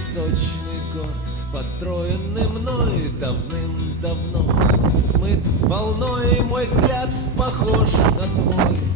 песочный город, построенный мной давным-давно, смыт волной, мой взгляд похож на твой.